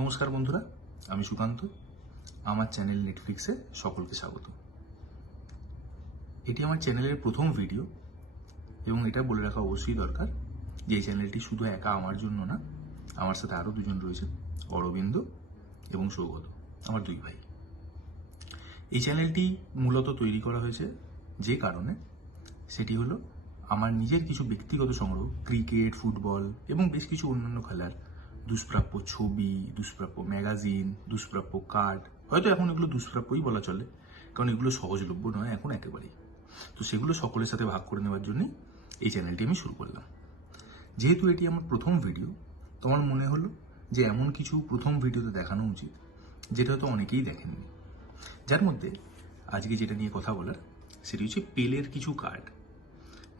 নমস্কার বন্ধুরা, আমি সুকান্ত। আমার চ্যানেল নেটফ্লিক্সে সকলকে স্বাগত। এটি আমার চ্যানেলের প্রথম ভিডিও এবং এটা বলে রাখা অবশ্যই দরকার যে এই চ্যানেলটি শুধু একা আমার জন্য না, আমার সাথে আরও দুজন রয়েছে অরবিন্দ এবং সৌগত, আমার দুই ভাই। এই চ্যানেলটি মূলত তৈরি করা হয়েছে যে কারণে সেটি হলো আমার নিজের কিছু ব্যক্তিগত সংগ্রহ, ক্রিকেট, ফুটবল এবং বেশ কিছু অন্যান্য খেলার দুষ্প্রাপ্য ছবি, দুষ্প্রাপ্য ম্যাগাজিন, দুষ্প্রাপ্য কার্ড। হয়তো এখন এগুলো দুষ্প্রাপ্যই বলা চলে, কারণ এগুলো সহজলভ্য নয় এখন একেবারেই। তো সেগুলো সকলের সাথে ভাগ করে নেওয়ার জন্যই এই চ্যানেলটি আমি শুরু করলাম। যেহেতু এটি আমার প্রথম ভিডিও, তো আমার মনে হলো যে এমন কিছু প্রথম ভিডিওতে দেখানো উচিত, যেটা হয়তো অনেকেই দেখেননি। যার মধ্যে আজকে যেটা নিয়ে কথা বলার, সেটি হচ্ছে পেলের কিছু কার্ড।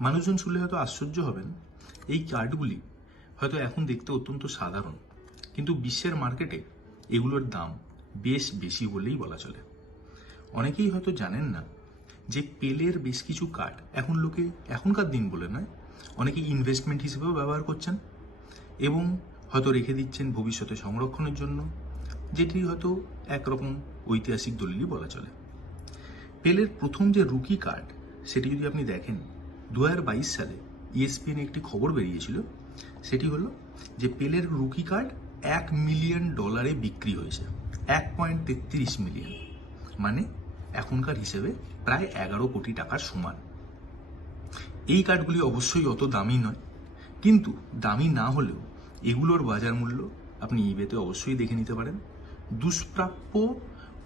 মানুষজন শুনলে হয়তো আশ্চর্য হবেন, এই কার্ডগুলি হয়তো এখন দেখতে অত্যন্ত সাধারণ, কিন্তু বিশ্বের মার্কেটে এগুলোর দাম বেশ বেশি বলেই বলা চলে। অনেকেই হয়তো জানেন না যে পেলের বেশ কিছু কার্ড এখন লোকে এখনকার দিন বলে নয়, অনেকে ইনভেস্টমেন্ট হিসেবেও ব্যবহার করছেন এবং হয়তো রেখে দিচ্ছেন ভবিষ্যতে সংরক্ষণের জন্য, যেটি হয়তো একরকম ঐতিহাসিক দলিলই বলা চলে। পেলের প্রথম যে রুকি কার্ড সেটি যদি আপনি দেখেন, দু হাজার বাইশ সালে E ইএসপিএন একটি খবর বেরিয়েছিল সেটি হলো যে পেলের রুকি কার্ড এক মিলিয়ন ডলারে বিক্রি হয়েছে। এক পয়েন্ট তেত্রিশ মিলিয়ন মানে এখনকার হিসেবে প্রায় এগারো কোটি টাকার সমান। এই কার্ডগুলি অবশ্যই অত দামি নয়, কিন্তু দামি না হলেও এগুলোর বাজার মূল্য আপনি ইবেতে অবশ্যই দেখে নিতে পারেন। দুষ্প্রাপ্য,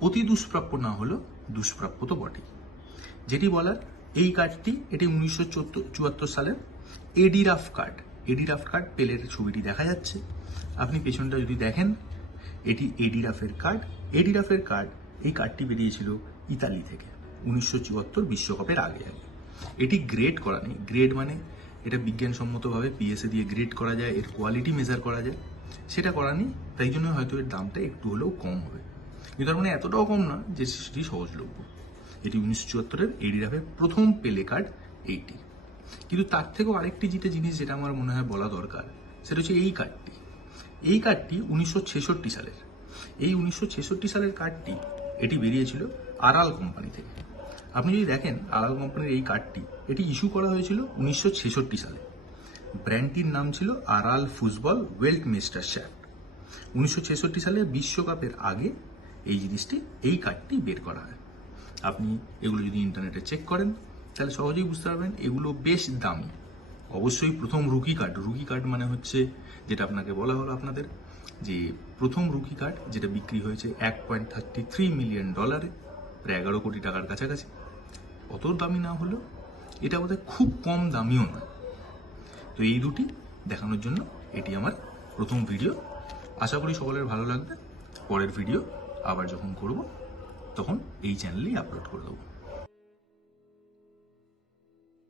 অতি দুষ্প্রাপ্য না হলেও দুষ্প্রাপ্য তো বটেই। যেটি বলার, এই কার্ডটি এটি উনিশশো চুয়াত্তর সালের এডিরাফ কার্ড এডিরাফ কার্ড পেলের ছবিটি দেখা যাচ্ছে। আপনি পেছনটা যদি দেখেন, এটি এডিরাফের কার্ড। এডিরাফের কার্ড এই কার্ডটি বেরিয়েছিল ইতালি থেকে, উনিশশো চুয়াত্তর বিশ্বকাপের আগে আগে। এটি গ্রেড করা নেই। গ্রেড মানে এটা বিজ্ঞানসম্মতভাবে পিএসএ দিয়ে গ্রেড করা যায়, এর কোয়ালিটি মেজার করা যায়। সেটা করা নেই, তাই জন্য হয়তো এর দামটা একটু হলেও কম হবে। কিন্তু তার মানে এতটাও কম না যে সেটি সহজলভ্য। এটি উনিশশো চুয়াত্তরের এডিরাফের প্রথম পেলে কার্ড এইটি। কিন্তু তার থেকেও আরেকটি জিতে জিনিস যেটা আমার মনে হয় বলা দরকার, সেটা হচ্ছে এই কার্ডটি। এই কার্ডটি উনিশশো ছেষট্টি সালের। এই উনিশশো ছেষট্টি সালের কার্ডটি, এটি বেরিয়েছিল আরাল কোম্পানি থেকে। আপনি যদি দেখেন আরাল কোম্পানির এই কার্ডটি, এটি ইস্যু করা হয়েছিল উনিশশো ছেষট্টি সালে। ব্র্যান্ডটির নাম ছিল Aral football Welt mister Schaft উনিশশো ছেষট্টি সালে বিশ্বকাপের আগে এই জিনিসটি, এই কার্ডটি বের করা হয়। আপনি এগুলো যদি ইন্টারনেটে চেক করেন তাহলে সহজেই বুঝতে পারবেন, এগুলো বেশ দামি। অবশ্যই প্রথম রুকি কার্ড রুকি কার্ড মানে হচ্ছে যেটা আপনাকে বলা হলো আপনাদের, যে প্রথম রুকি কার্ড যেটা বিক্রি হয়েছে এক পয়েন্ট থার্টি থ্রি মিলিয়ন ডলারে প্রায় এগারো কোটি টাকার কাছাকাছি। অত দামি না হলেও এটা বোধহয় খুব কম দামিও নয়। তো এই দুটি দেখানোর জন্য এটি আমার প্রথম ভিডিও আশা করি সকলের ভালো লাগবে। পরের ভিডিও আবার যখন করব, তখন এই চ্যানেলেই আপলোড করে দেবো।